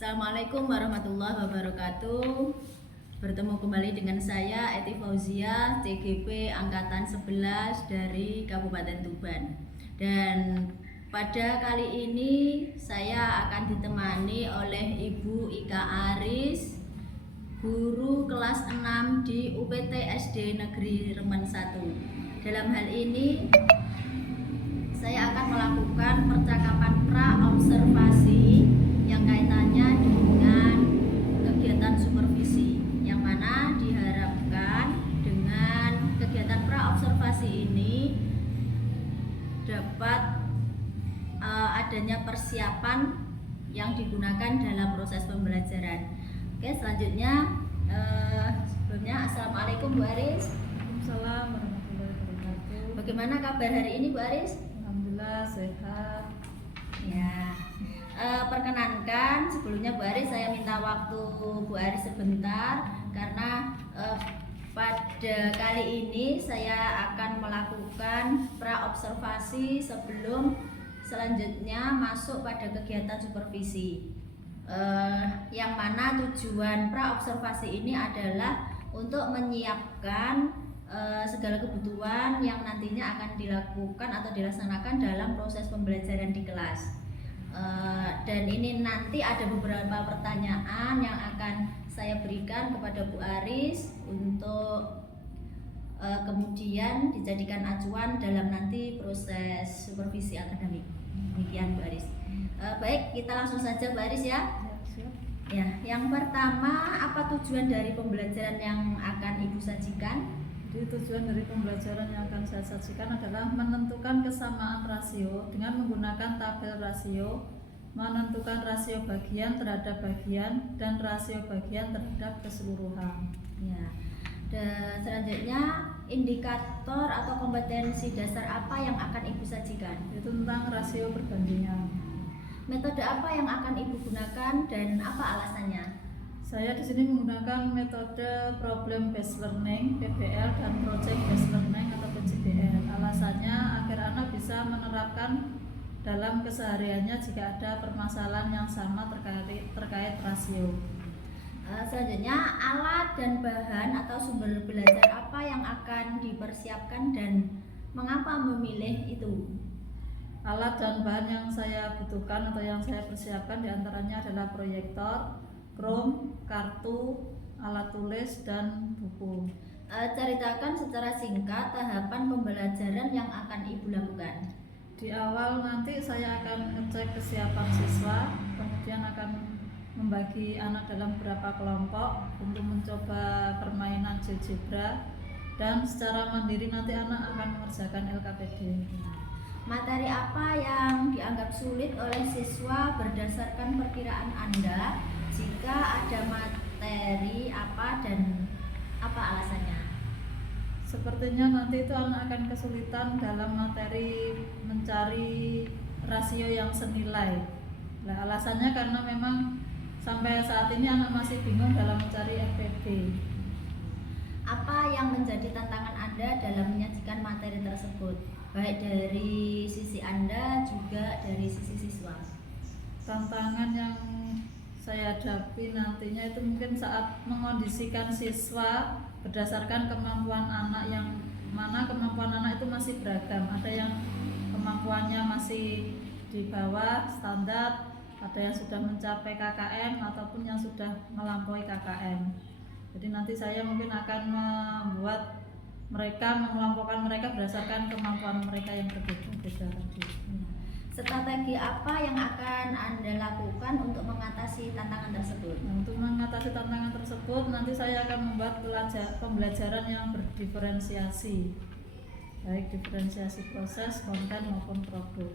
Assalamualaikum warahmatullahi wabarakatuh. Bertemu kembali dengan saya Eti Fauzia, CGP Angkatan 11 dari Kabupaten Tuban. Dan pada kali ini saya akan ditemani oleh Ibu Ika Aris, guru kelas 6 di UPT SD Negeri Remen 1. Dalam hal ini saya akan melakukan percakapan pra-observasi yang kaitannya dengan kegiatan supervisi, yang mana diharapkan dengan kegiatan pra-observasi ini dapat adanya persiapan yang digunakan dalam proses pembelajaran. Oke, selanjutnya sebelumnya Assalamualaikum Bu Aris. Waalaikumsalam warahmatullahi wabarakatuh. Bagaimana kabar hari ini Bu Aris? Alhamdulillah sehat. Ya, perkenankan sebelumnya Bu Aris, saya minta waktu Bu Aris sebentar karena pada kali ini saya akan melakukan pra-observasi sebelum selanjutnya masuk pada kegiatan supervisi. Yang mana tujuan pra-observasi ini adalah untuk menyiapkan segala kebutuhan yang nantinya akan dilakukan atau dilaksanakan dalam proses pembelajaran di kelas. Dan ini nanti ada beberapa pertanyaan yang akan saya berikan kepada Bu Aris untuk kemudian dijadikan acuan dalam nanti proses supervisi akademik. Demikian Bu Aris. Baik, kita langsung saja Bu Aris ya. Ya, yang pertama, apa tujuan dari pembelajaran yang akan Ibu sajikan? Jadi tujuan dari pembelajaran yang akan saya sajikan adalah menentukan kesamaan rasio dengan menggunakan tabel rasio, menentukan rasio bagian terhadap bagian dan rasio bagian terhadap keseluruhan. Ya. Dan selanjutnya, indikator atau kompetensi dasar apa yang akan Ibu sajikan? Itu tentang rasio perbandingan. Metode apa yang akan Ibu gunakan dan apa alasannya? Saya di sini menggunakan metode problem based learning (PBL) dan project based learning atau PJBL. Alasannya agar anak bisa menerapkan dalam kesehariannya jika ada permasalahan yang sama terkait rasio. Selanjutnya, alat dan bahan atau sumber belajar apa yang akan dipersiapkan dan mengapa memilih itu? Alat dan bahan yang saya butuhkan atau yang saya persiapkan diantaranya adalah proyektor, Chrome, kartu, alat tulis, dan buku. Ceritakan secara singkat tahapan pembelajaran yang akan Ibu lakukan. Di awal nanti saya akan ngecek kesiapan siswa, kemudian akan membagi anak dalam beberapa kelompok untuk mencoba permainan GeoGebra, dan secara mandiri nanti anak akan mengerjakan LKPD. Materi apa yang dianggap sulit oleh siswa berdasarkan perkiraan Anda? Jika ada materi apa dan apa alasannya? Sepertinya nanti itu anak akan kesulitan dalam materi mencari rasio yang senilai. Nah, alasannya karena memang sampai saat ini anak masih bingung dalam mencari FPD. Apa yang menjadi tantangan Anda dalam menyajikan materi tersebut? Baik dari sisi Anda juga dari sisi siswa. Tantangan yang saya hadapi nantinya itu mungkin saat mengondisikan siswa berdasarkan kemampuan anak, yang mana kemampuan anak itu masih beragam. Ada yang kemampuannya masih di bawah standar, ada yang sudah mencapai KKM ataupun yang sudah melampaui KKM. Jadi nanti saya mungkin akan membuat mereka, mengelompokkan mereka berdasarkan kemampuan mereka yang berbeda-beda tadi. Strategi apa yang akan Anda lakukan untuk mengatasi tantangan tersebut? Nah, untuk mengatasi tantangan tersebut, nanti saya akan membuat pembelajaran yang berdiferensiasi, baik diferensiasi proses, konten maupun produk.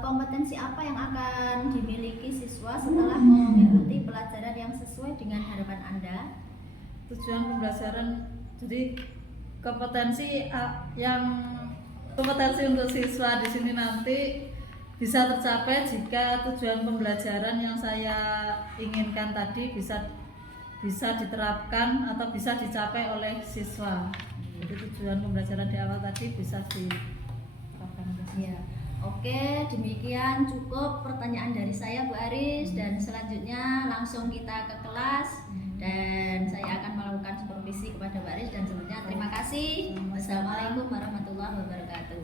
Kompetensi apa yang akan dimiliki siswa setelah mengikuti pelajaran yang sesuai dengan harapan Anda? Tujuan pembelajaran, jadi kompetensi untuk siswa di sini nanti bisa tercapai jika tujuan pembelajaran yang saya inginkan tadi bisa diterapkan atau bisa dicapai oleh siswa. Jadi tujuan pembelajaran di awal tadi bisa diterapkan. Ya. Oke, demikian cukup pertanyaan dari saya Bu Aris, dan selanjutnya langsung kita ke kelas dan saya akan melakukan supervisi kepada baris dan sebelumnya terima kasih. Wassalamualaikum warahmatullahi wabarakatuh.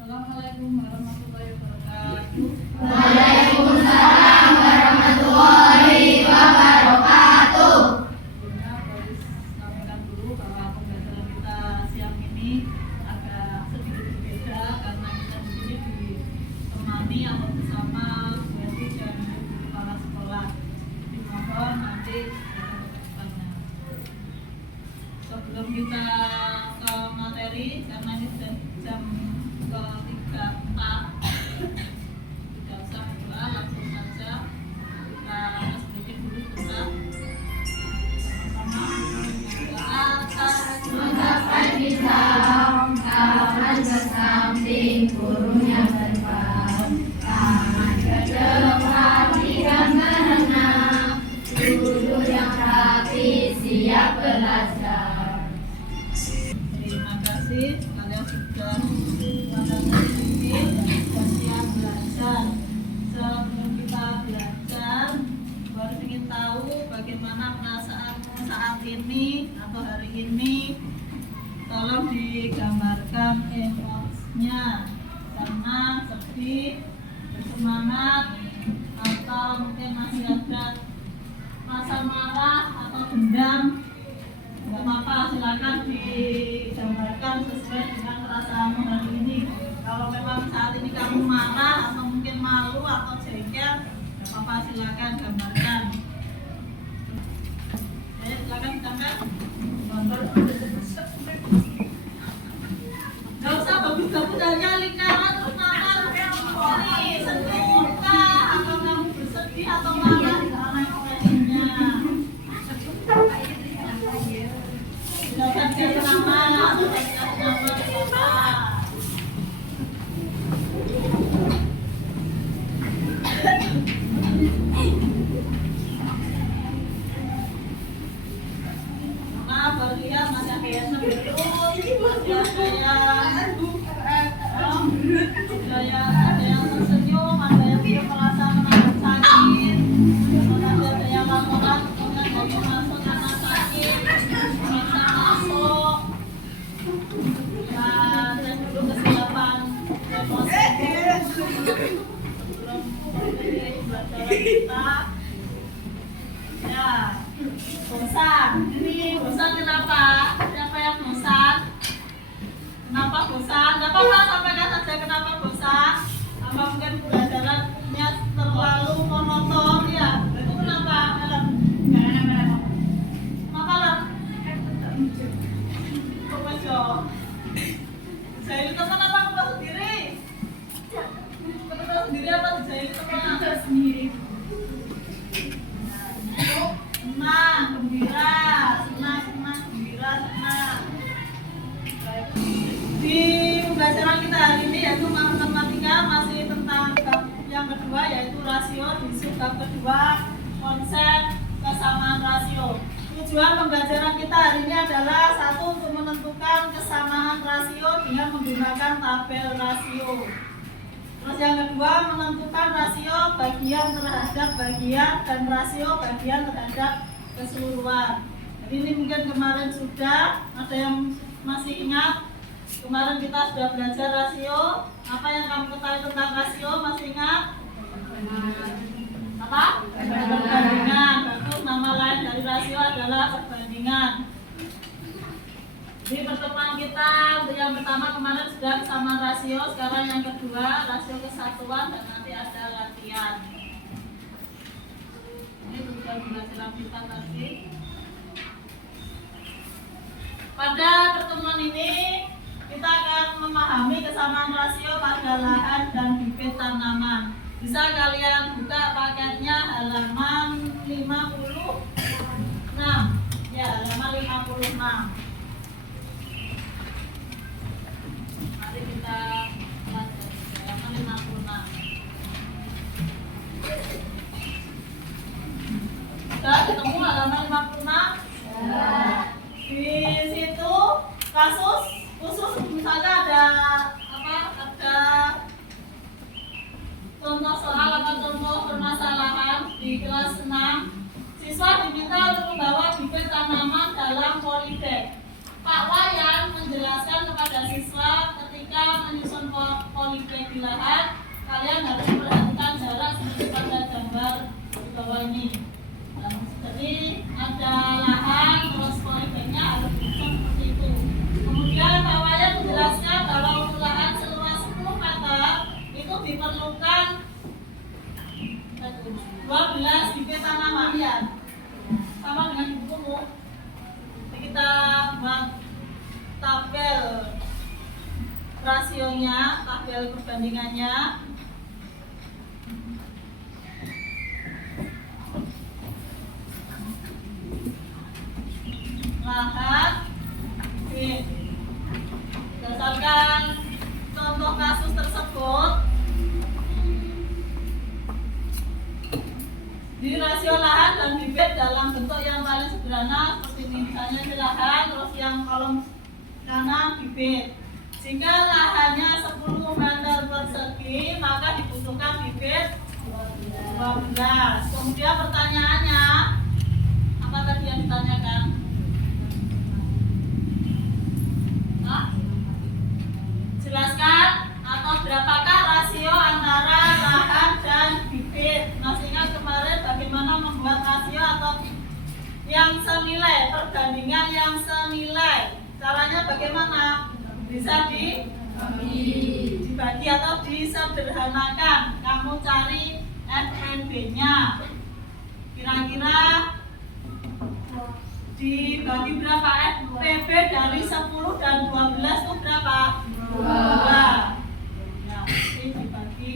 Assalamualaikum warahmatullahi wabarakatuh. Waalaikumsalam warahmatullahi wabarakatuh. Sebelumnya Baris sampaikan dulu bahwa pembelajaran kita siang ini agak sedikit berbeda karena kita di sini ditemani atau bersama Budi dan kepala sekolah. Dimohon nanti kedepannya. Sebelum kita ke materi, karena ini sudah jam ke-3:04, tidak usah berdoa, langsung saja kita sedikit dulu doa. Mengucapkan kita tangan bersamping, gurunya berpaham, tangan ke depan, tidak berenang, duduk yang rapi, siap belajar. Terima kasih kalian sudah mengadakan sedikit dan siap belajar. Sebelum kita belajar, baru ingin tahu bagaimana perasaanmu saat ini atau hari ini. Tolong digambarkan emosinya, senang, sedih, bersemangat, atau mungkin masih ada rasa marah atau dendam. Tidak apa-apa, silakan digambarkan sesuai dengan perasaanmu hari ini. Kalau memang saat ini kamu marah atau mungkin malu atau jengkel, tidak apa-apa, silakan gambarkan. Oke, silakan gambar. Gak usah bagus-bagus aja lingkaran terus marah. Ini sedih muka atau kamu bersedih atau marah karena ekspresinya. Silakan kasih nama atau kasih nama siapa. Nah, berlihat masih kayak sebelum ada yang tersenyum, ada yang tidak merasa menahan sakit, ada yang laporan dari masuk karena sakit, bisa masuk. Nah, dan dulu kesiapan emosi sebelum memulai pembelajaran kita. Ya, bosan. Ini bosan kenapa? Siapa yang bosan? Kenapa bosan? Gak apa-apa, sampaikan saja kenapa bosan. Apa mungkin pembelajarannya terlalu monoton ya? Itu kenapa? Kenapa lah? Kok bejo? Saya itu kenapa aku sendiri? Kenapa sendiri apa saya itu sendiri? Senang, gembira, senang, gembira, senang. Di pembelajaran kita hari ini yaitu matematika masih tentang bab yang kedua yaitu rasio, di bab kedua konsep kesamaan rasio. Tujuan pembelajaran kita hari ini adalah satu, untuk menentukan kesamaan rasio dengan menggunakan tabel rasio. Terus yang kedua, menentukan rasio bagian terhadap bagian dan rasio bagian terhadap keseluruhan. Jadi ini mungkin kemarin sudah, ada yang masih ingat? Kemarin kita sudah belajar rasio. Apa yang kamu ketahui tentang rasio? Masih ingat? Apa? Perbandingan. Bagus, nama lain dari rasio adalah perbandingan. Di pertemuan kita yang pertama kemarin sudah sama rasio, sekarang yang kedua rasio kesatuan dan nanti ada latihan. Ini tujuan pembelajaran kita tadi. Pada pertemuan ini kita akan memahami kesamaan rasio pada lahan dan bibit tanaman. Bisa kalian buka paketnya halaman 56. Ya, halaman 56. Mari kita lihat halaman 56. Sudah ketemu halaman 56? Ya. Di situ kasus khusus misalnya ada kelas 6, siswa diminta untuk membawa bibit tanaman dalam polybag. Pak Wayan menjelaskan kepada siswa ketika menyusun polybag di lahan, kalian harus perhatikan jarak seperti pada gambar di bawah ini. Jadi ada lahan, terus polybagnya harus disusun seperti itu. Kemudian Pak Wayan menjelaskan bahwa untuk lahan seluas 10 meter itu diperlukan 12 bibit tanaman ya, sama dengan bukumu. Kita buat tabel rasionya, tabel perbandingannya. Lahan berdasarkan contoh kasus tersebut, di rasio lahan dan bibit dalam bentuk yang paling sederhana seperti ini, misalnya di lahan, terus yang kolom kanan bibit. Jika lahannya 10 meter persegi, maka dibutuhkan bibit 12. Kemudian pertanyaannya, apa tadi yang ditanyakan? Jelaskan atau berapakah rasio antara lahan dan bibit. Masih ingat kemarin bagaimana membuat rasio atau yang senilai, perbandingan yang senilai. Caranya bagaimana? Bisa dibagi atau disederhanakan. Kamu cari FPB-nya. Kira-kira dibagi berapa FPB dari 10 dan 12 itu berapa? 2. Ya, ini dibagi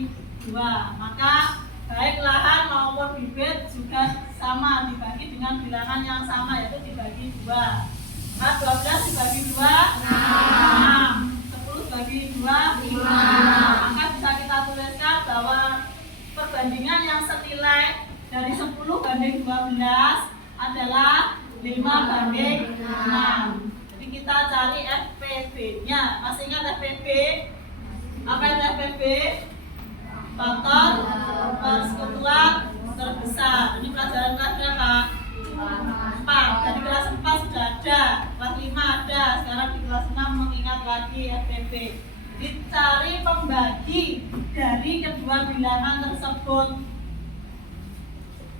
2. Maka baik lahan maupun bibit juga sama, dibagi dengan bilangan yang sama, yaitu dibagi 2. Nah, 12 dibagi 2 6. 10 dibagi 2 5. Maka bisa kita tuliskan bahwa perbandingan yang senilai dari 10 banding 12 adalah 5 banding 6. Jadi kita cari FPB-nya. Masih ingat FPB? Apa itu FPB? Faktor persekutuan terbesar. Ini pelajaran kelas berapa? 4. Dari kelas 4 sudah ada, kelas 5 ada. Sekarang di kelas 6 mengingat lagi FPB. Dicari pembagi dari kedua bilangan tersebut.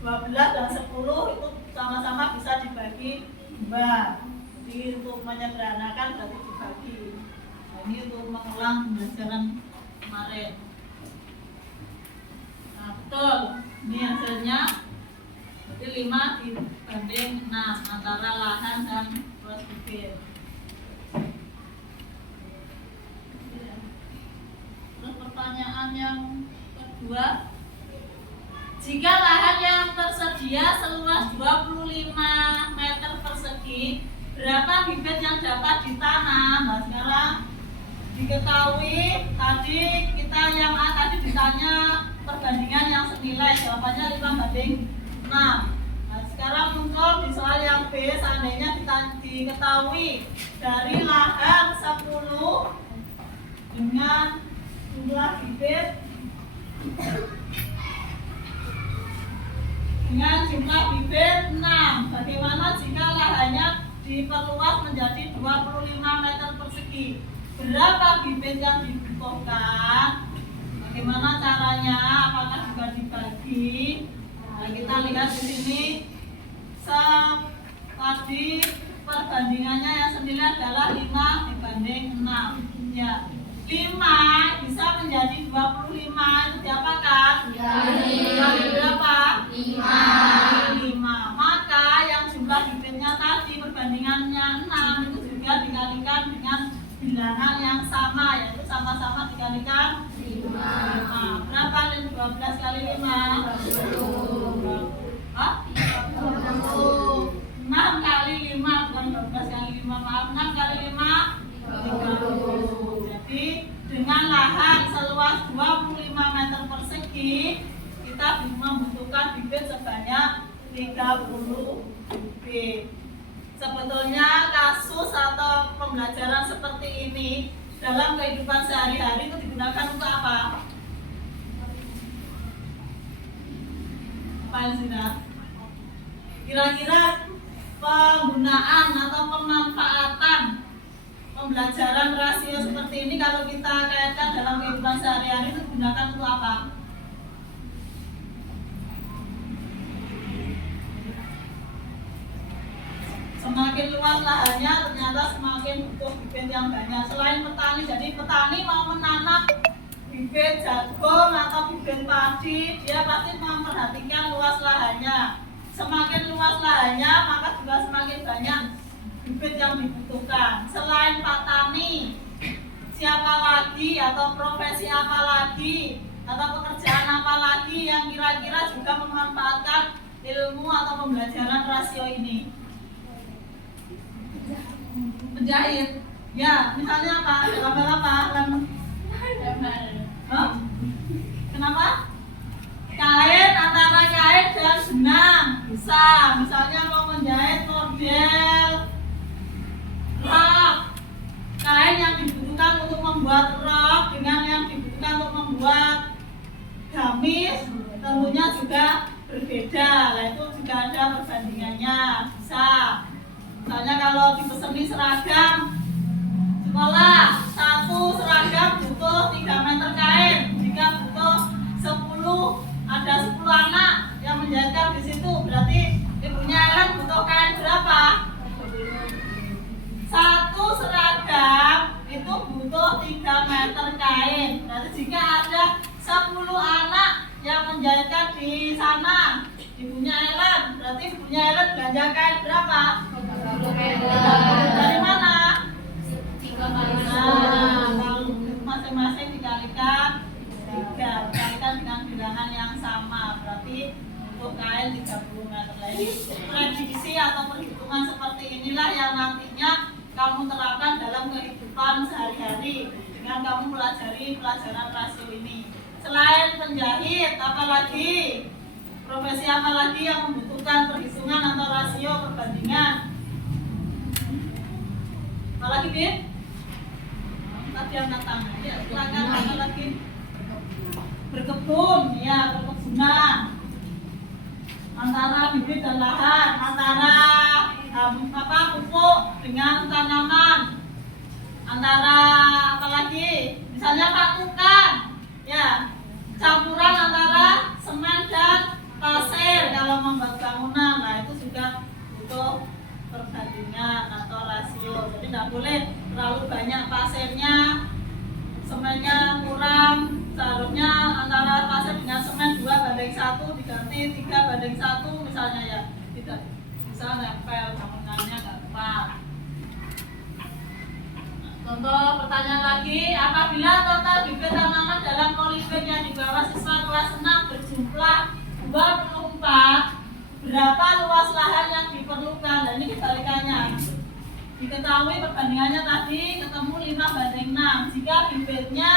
12 dan 10 itu sama-sama bisa dibagi 2. Jadi untuk menyederhanakan berarti dibagi. Nah, ini untuk mengulang pembelajaran kemarin. Nah, betul. Ini hasilnya. Jadi 5 dibanding 6 antara lahan dan luas bibit. Terus pertanyaan yang kedua, jika lahan yang tersedia seluas 25 meter persegi, berapa bibit yang dapat ditanam? Nah, sekarang diketahui tadi kita yang A tadi ditanya perbandingan yang senilai, jawabannya 5 banding 6. Nah, sekarang muncul di soal yang B, seandainya diketahui dari lahan 10 dengan jumlah bibit dengan jumlah bibit 6. Bagaimana jika lahannya diperluas menjadi 25 meter persegi? Berapa bibit yang dibutuhkan? Bagaimana caranya? Apakah juga dibagi? Nah, kita lihat di sini. Tadi perbandingannya yang senilai adalah 5 dibanding 6. Ya. 5 bisa menjadi 25, itu diapakan? Dikali berapa? 5. Maka yang jumlah bibitnya tadi perbandingannya 6 itu juga dikalikan dengan bilangan yang sama, yaitu sama-sama dikalikan 5. Berapa 12 kali 5? 6 kali 5, bukan 12 kali 5, maaf, 6 kali 5 30. Jadi dengan lahan seluas 25 meter persegi, kita membutuhkan bibit sebanyak 30 bibit. Sebetulnya kasus atau pembelajaran seperti ini dalam kehidupan sehari-hari itu digunakan untuk apa? apa sudah? Kira-kira penggunaan atau pemanfaatan pembelajaran rasio seperti ini kalau kita kaitkan dalam kehidupan sehari-hari itu gunakan untuk apa? Semakin luas lahannya ternyata semakin butuh bibit yang banyak. Selain petani, jadi petani mau menanam bibit jagung atau bibit padi, dia pasti memperhatikan luas lahannya. Semakin luas lahannya, maka juga semakin banyak bibit yang dibutuhkan. Selain petani, siapa lagi atau profesi apa lagi atau pekerjaan apa lagi yang kira-kira juga memanfaatkan ilmu atau pembelajaran rasio ini? Menjahit, ya misalnya apa? Gambar apa? Huh? Kenapa? Kain, antara kain dan benang bisa. Misalnya mau menjahit model rok, kain yang dibutuhkan untuk membuat rok dengan yang dibutuhkan untuk membuat gamis tentunya juga berbeda. Nah itu juga ada perbandingannya, bisa. Misalnya kalau dipeseni seragam sekolah, satu seragam butuh 3 meter kain. Jika butuh 10, ada 10 anak yang menjahitkan di situ, berarti ibunya Ellen butuh kain berapa? Satu seragam itu butuh 3 meter kain. Berarti jika ada 10 anak yang menjahitkan di sana, ibunya Ellen, berarti ibunya Ellen belanja kain berapa? Dari mana? 3 Nah, kalau masing-masing dikalikan 3, dikalikan dengan bilangan yang sama, berarti untuk kain 30 meter. Jadi prediksi atau perhitungan seperti inilah yang nantinya kamu terapkan dalam kehidupan sehari-hari dengan kamu pelajari pelajaran rasio ini. Selain penjahit, apalagi profesi apalagi yang membutuhkan perhitungan atau rasio perbandingan? Apalagi Bin? Tadi angkat tangan. Ya, silakan. Apa lagi? Berkebun, ya perkebunan. Antara bibit dan lahan, antara pupuk dengan tanaman, antara apalagi? Misalnya patungan, ya campuran antara semen dan pasir kalau membuat bangunan. Nah itu juga butuh perbandingan atau rasio. Jadi tidak boleh terlalu banyak pasirnya, semennya kurang. Seharusnya antara pasir dengan semen 2:1 diganti 3:1 misalnya, ya tidak bisa nempel bangunannya, nggak tepat. Contoh pertanyaan lagi, apabila total bibit tanaman dalam polybag yang dibawa siswa kelas 6 berjumlah 24, berapa luas lahan yang diperlukan? Dan ini kebalikannya. Diketahui perbandingannya tadi ketemu 5:6. Jika bibitnya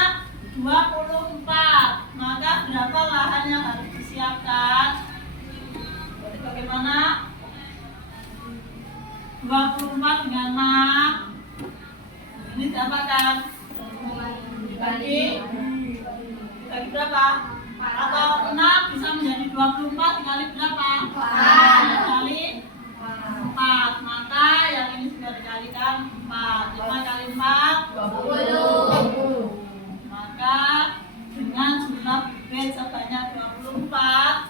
24, maka berapa lahan yang harus disiapkan? Berarti bagaimana? 24 dengan 6. Ini diapakan? Dibagi berapa? Atau 6 bisa menjadi 24 dikali berapa? 4 dikali 4. Maka yang ini sudah dikalikan 4. 5 kali 4 20. Maka dengan jumlah bibit sebanyak 24,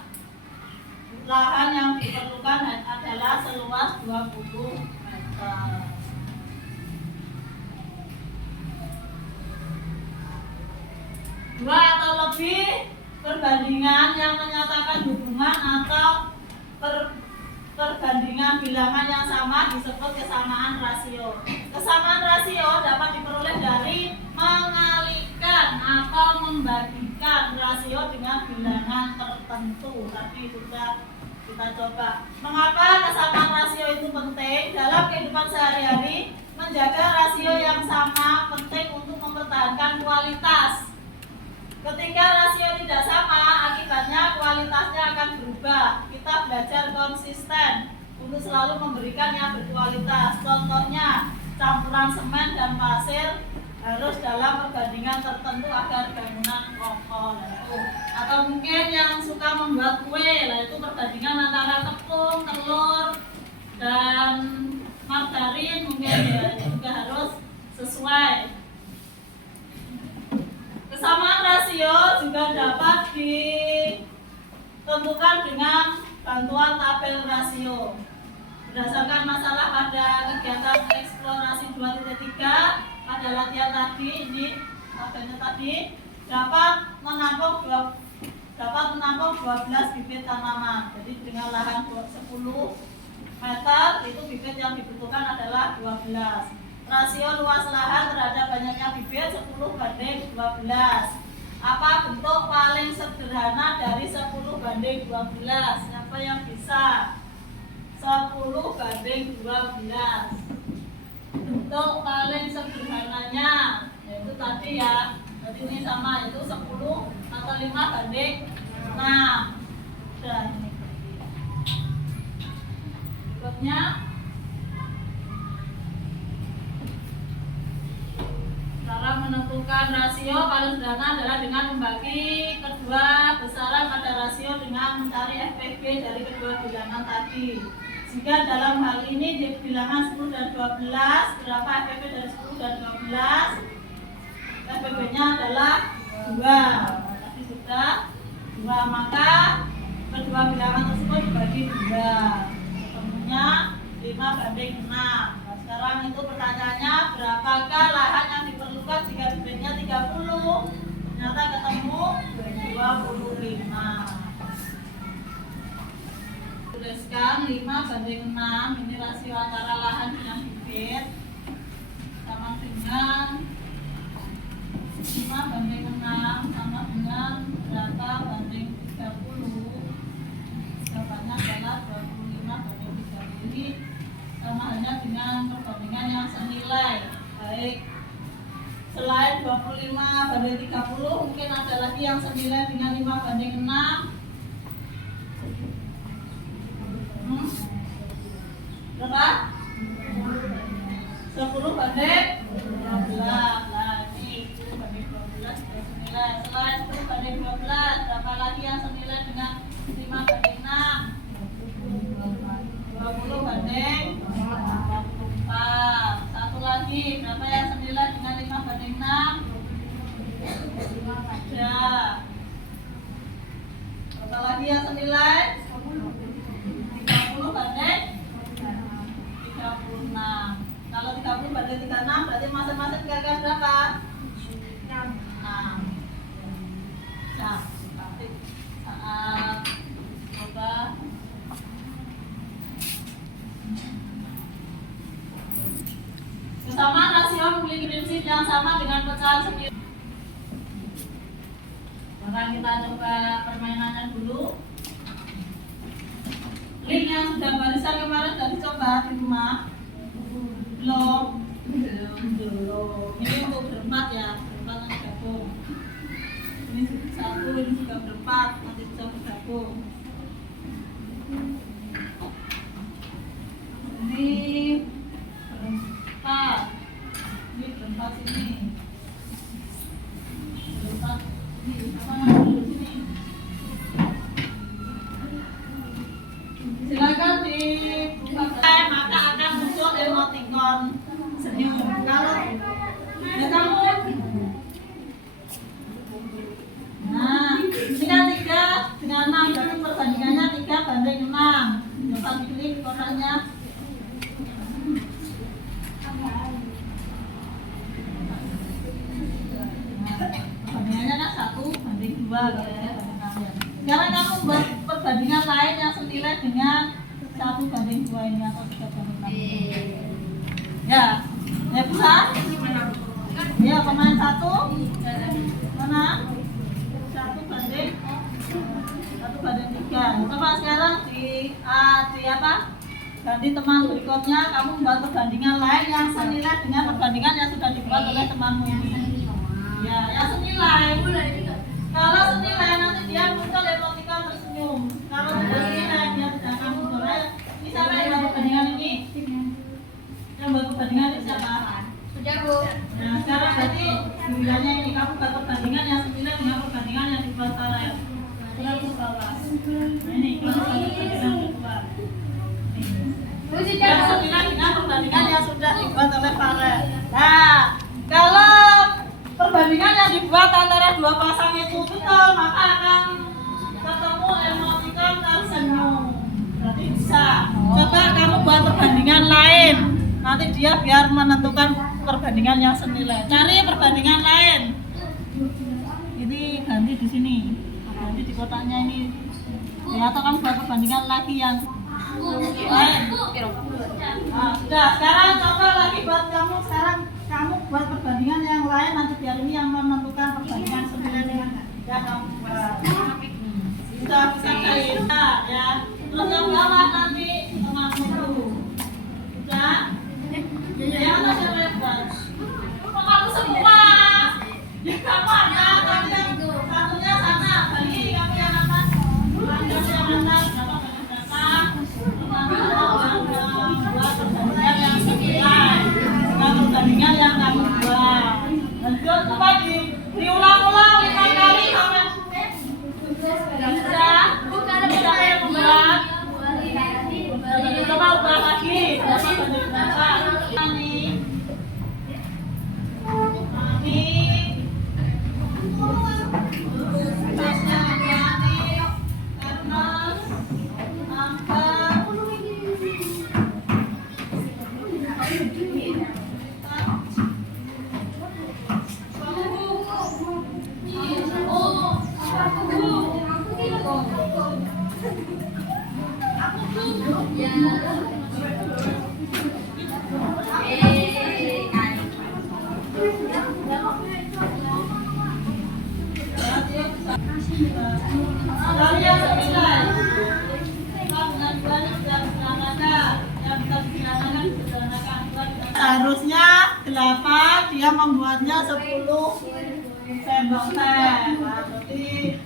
lahan yang diperlukan adalah seluas 20 meter. Dua atau lebih perbandingan yang menyatakan hubungan atau perbandingan bilangan yang sama disebut kesamaan rasio. Kesamaan rasio dapat diperoleh dari mengalihkan atau membagikan rasio dengan bilangan tertentu. Tadi sudah kita coba. Mengapa kesamaan rasio itu penting? Dalam kehidupan sehari-hari, menjaga rasio yang sama penting untuk mempertahankan kualitas. Ketika rasio tidak sama, akibatnya kualitasnya akan berubah. Kita belajar konsisten untuk selalu memberikan yang berkualitas. Contohnya, campuran semen dan pasir harus dalam perbandingan tertentu agar bangunan kokoh. Atau mungkin yang suka membuat kue, lah itu perbandingan antara tepung, telur, dan margarin mungkin ya juga harus sesuai. Kesamaan rasio juga dapat ditentukan dengan bantuan tabel rasio. Berdasarkan masalah pada kegiatan eksplorasi 2.3 pada latihan tadi, ini tabelnya tadi dapat menampung 12 bibit tanaman. Jadi dengan lahan 10 meter itu bibit yang dibutuhkan adalah 12. Rasio luas lahan terhadap banyaknya bibit 10:12. Apa bentuk paling sederhana dari 10:12? Siapa yang bisa? 10:12. Bentuk paling sederhananya yaitu tadi ya. Jadi ini sama, itu 10 atau 5:6. Dan ini berikutnya cara menentukan rasio paling sederhana adalah dengan membagi kedua besaran pada rasio dengan mencari FPB dari kedua bilangan tadi. Jika dalam hal ini di bilangan 10 dan 12, berapa FPB dari 10 dan 12? FPB-nya adalah 2. Tadi sudah 2, maka kedua bilangan tersebut dibagi 2. Ketemunya 5:6. Nah, sekarang itu pertanyaannya, berapakah lahan yang diperlukan jika bibitnya 30? Ternyata ketemu 25. Tuliskan 5:6, ini rasio antara lahan dengan bibit, sama dengan 5:6 sama dengan berapa banding 30. Jawabannya adalah 25:30. Ini sama halnya dengan perbandingan yang senilai. Baik, selain 25:30 mungkin ada lagi yang senilai dengan 5:6. Berapa? 10:12. Nah, ini 10:12 sudah senilai. Selain 10:12, berapa lagi yang senilai dengan 5:6? 20:44. Satu lagi, berapa yang senilai dengan 5:6? Ada. Berapa lagi yang senilai? 30:36. Kalau 30:36 berarti masing-masing kira-kira berapa? 6. Nah, nanti saat coba kesamaan rasio memiliki prinsip yang sama dengan pecahan sendiri. Maka kita coba permainannya dulu. Link yang sudah barisan kemarin sudah dicoba di rumah? Belum. Ini untuk berempat ya, berempat nanti gabung. Ini satu, ini juga berempat, nanti bisa bergabung. Ini berempat, ini berempat sini. Berempat ini, sama dulu sini. Silakan dibuka, maka akan muncul emoticon senyum. Kalau ya kamu, nah ini kan 3 dengan 6 itu perbandingannya 3:6. Coba diklik kotaknya. Perbandingannya kan 1:2 ya. Sekarang kamu buat perbandingan lain yang senilai dengan 1:2 ini atau 3:6. Ya, ya bisa? Ya, pemain 1 mana? 1:3. Coba sekarang di apa? Ganti teman berikutnya, kamu membuat perbandingan lain yang senilai dengan perbandingan yang sudah dibuat oleh temanmu ini. Ya, yang senilai. Kalau senilai nanti dia muncul emoticon tersenyum. Kalau tidak senilai dia tidak akan muncul. Ini siapa yang buat perbandingan ini? Yang buat perbandingan ini siapa? Sudah, Bu. Nah, sekarang berarti gilirannya contohnya ini, kamu buat perbandingan yang senilai dengan perbandingan yang dibuat Farel. Sudah ke bawah. Nah ini, kamu buat perbandingan kedua. Yang senilai dengan perbandingan yang sudah dibuat oleh Farel. Nah, kalau perbandingan yang dibuat antara dua pasang itu betul, maka akan ketemu emoticon tersenyum. Berarti bisa. Coba kamu buat perbandingan lain. Nanti dia biar menentukan perbandingan yang senilai. Cari perbandingan lain. Ini ganti di sini. Ganti di kotaknya ini. Ya, atau kamu buat perbandingan lagi yang lain. Nah, sudah. Sekarang coba lagi buat kamu. Sekarang kamu buat perbandingan yang lain. Nanti biar ini yang menentukan perbandingan senilai dengan yang kamu buat. Sudah bisa cair ya. Terus yang bawah nanti temanmu dulu. Sudah. Ya, atas yang lebar. Kamu semua. Ya, kamu ada. Satunya sana. Bagi kamu yang atas. Kamu yang atas. Bapak bagian belakang. Buat perbandingan yang senilai dengan perbandingan yang kamu buat. Lanjut, coba diulang-ulang 5 kali sampai. Bisa. Bisa yang membuat. Coba ubah lagi. Bapak bagian belakang. Harusnya 8, dia membuatnya 10 sendok teh. Nah, berarti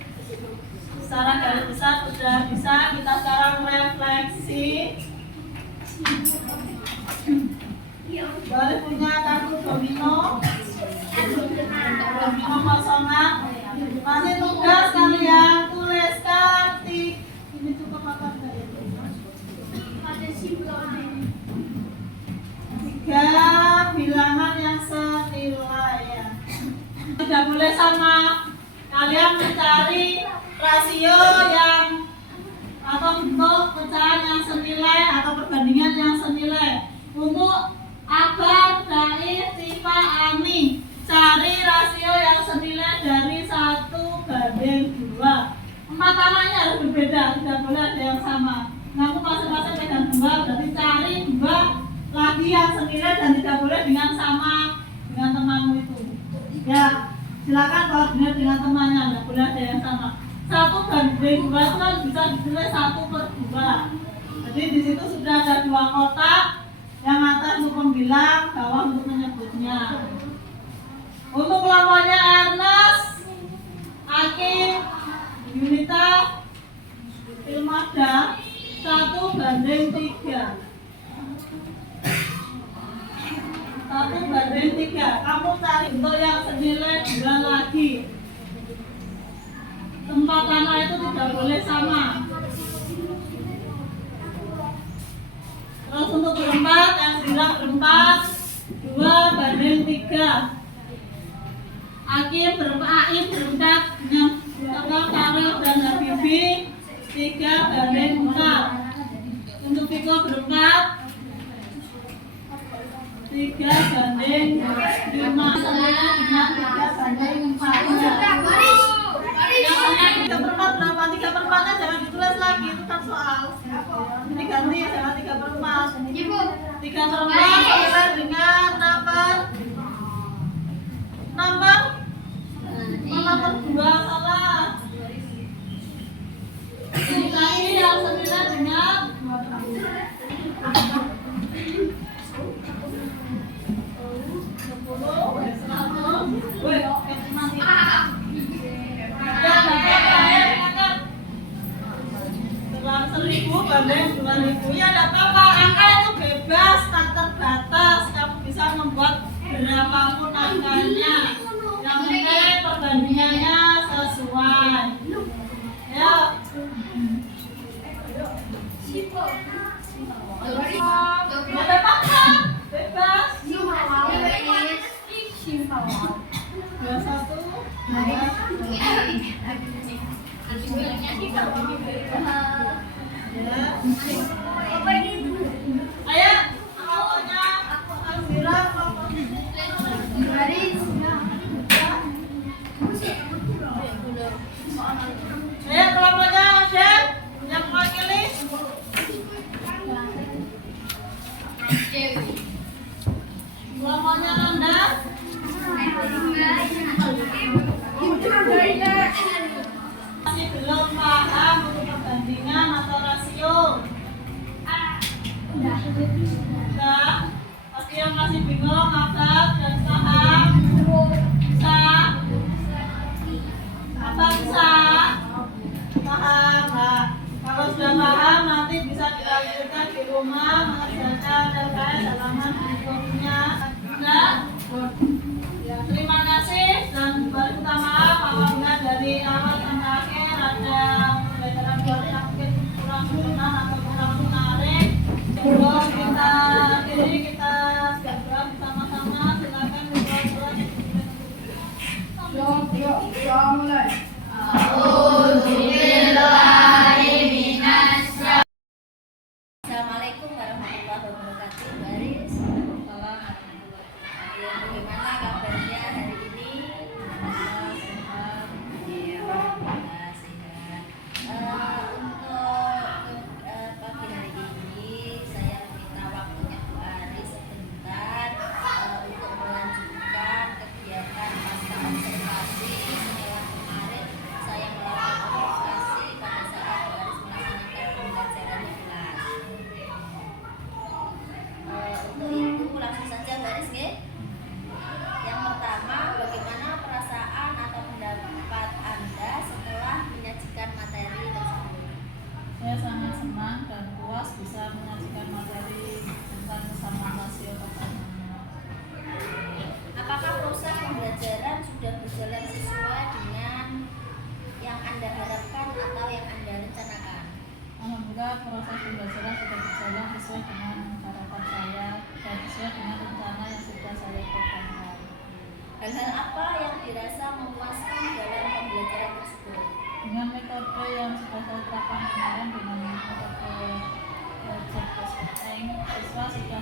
secara garis besar sudah bisa. Kita sekarang refleksi. Baru punya kartu domino kosongan. Masih tugas kalian tuliskan ini cukup apa enggak? 3 bilangan yang senilai ya. Tidak boleh sama. Kalian mencari rasio yang atau bentuk pecahan yang senilai atau perbandingan yang senilai. Untuk Akbar, Daif, Siva, Ani, cari rasio yang senilai dari 1:2. 4 anaknya harus berbeda, tidak boleh ada yang sama. Ngaku masing-masing pegang 2, berarti cari 2 lagi yang senilai dan tidak boleh dengan sama dengan temanmu itu. Ya, silakan koordinat dengan temannya, tidak boleh ada yang sama. 1:2 itu kan bisa ditulis 1/2. Jadi di situ sudah ada 2 kotak, yang atas untuk pembilang, bawah untuk menyebutnya. Untuk kelompoknya Ernest, Akim, Yunita, Ilmada 1:3. 1:3. Kamu cari bentuk yang senilai 2 lagi. Tempat tanah itu tidak boleh sama. Terus untuk berempat, yang bilang berempat 2:3. Akim berempat dengan Tengah, Karel dan Habibi 3:4. Untuk Piko berempat 3:5. Senilai dengan 3:4. Yang 3/4 berapa? 3/4-nya jangan ditulis lagi, itu kan soal. Ini ganti, jangan 3/4. 3/4 senilai dengan nomor 2 salah. Ini lagi yang senilai dengan 1.000 banding 2.000. Ya tidak apa-apa, angka itu bebas, tak terbatas. Kamu bisa membuat berapapun angkanya. Yang perbandingannya sesuai. Ya. Ada paksa, bebas. 21. Ayo, awalnya Alvira, ayo kelompoknya Oden yang mewakili. Kelompoknya Nanda. Masih belum paham untuk perbandingan atau rasio? Enggak. Pasti yang masih bingung, Abad dan paham? Bisa? Apa bisa? Paham? Nah, kalau sudah paham nanti bisa dilanjutkan di rumah mengerjakan terkait halaman berikutnya. Enggak? Ya, terima kasih dan baru minta maaf apabila dari awal sampai akhir ada pembelajaran yang mungkin kurang sempurna atau kurang menarik. Terus kita akhiri, kita jaga bersama-sama. Silakan dibuat. Yuk, mulai. Assalamualaikum warahmatullahi wabarakatuh. Baris. Ya, bagaimana kabarnya hari ini? Sehat. Iya, alhamdulillah sehat. Untuk pagi hari ini saya minta waktunya Bu Ari sebentar untuk melanjutkan kegiatan pasca observasi. Setelah kemarin saya melakukan observasi pada saat Bu Aris melaksanakan pembelajaran di kelas. Untuk itu langsung saja Baris nggih. Yang pertama, bagaimana perasaan atau pendapat Anda setelah menyajikan materi tersebut? Saya sangat senang dan puas bisa menyajikan materi tentang kesamaan rasio pertama. Apakah proses pembelajaran sudah berjalan sesuai dengan yang Anda harapkan atau yang Anda rencanakan? Alhamdulillah proses pembelajaran sudah berjalan sesuai dengan harapan saya dan sesuai dengan rencana yang sudah saya programkan. Hal-hal apa yang dirasa memuaskan dalam pembelajaran tersebut? Dengan metode yang sudah saya terapkan kemarin dengan metode belajar prospecting, siswa sudah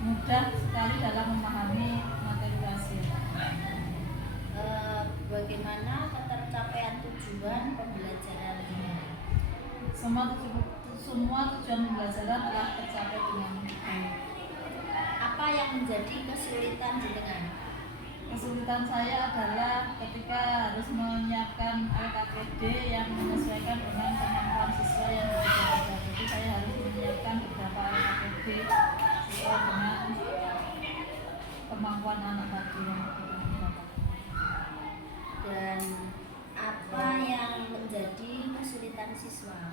mudah sekali dalam memahami materi rasio. Bagaimana ketercapaian tujuan pembelajaran ini? Semua tujuan pembelajaran telah tercapai dengan baik. Apa yang menjadi kesulitan jenengan? Kesulitan saya adalah ketika harus menyiapkan LKPD yang menyesuaikan dengan kemampuan siswa yang berbeda-beda. Jadi saya harus menyiapkan beberapa LKPD sesuai dengan kemampuan anak tadi yang berbeda-beda. Dan apa yang menjadi kesulitan siswa?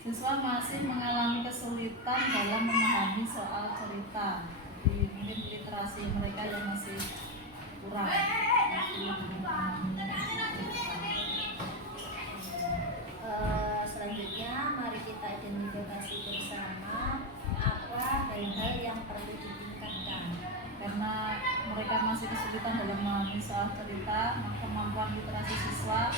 Siswa masih mengalami kesulitan dalam memahami soal cerita. Jadi mungkin literasi mereka yang masih kurang. Selanjutnya mari kita identifikasi bersama apa hal-hal yang perlu ditingkatkan. Karena mereka masih kesulitan dalam memahami soal cerita, kemampuan literasi siswa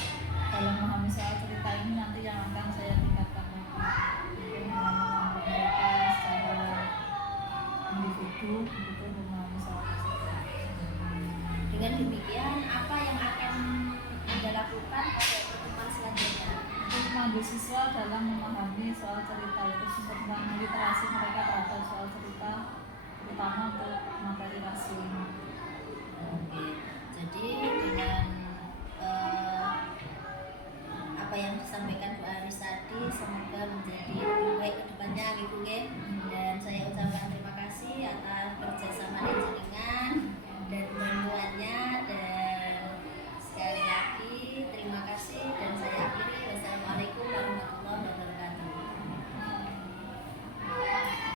dalam memahami soal cerita ini nanti yang akan saya tingkatkan lagi untuk memahami mereka secara individu untuk memahami soal cerita. Dengan demikian, apa yang akan Anda lakukan pada pertemuan selanjutnya? Untuk memandu siswa dalam memahami soal cerita itu tentang literasi mereka terhadap soal cerita, terutama untuk materi rasio ini. Oke, jadi dengan apa yang disampaikan Bu Aris tadi, semoga menjadi lebih baik ke depannya, gitu ya.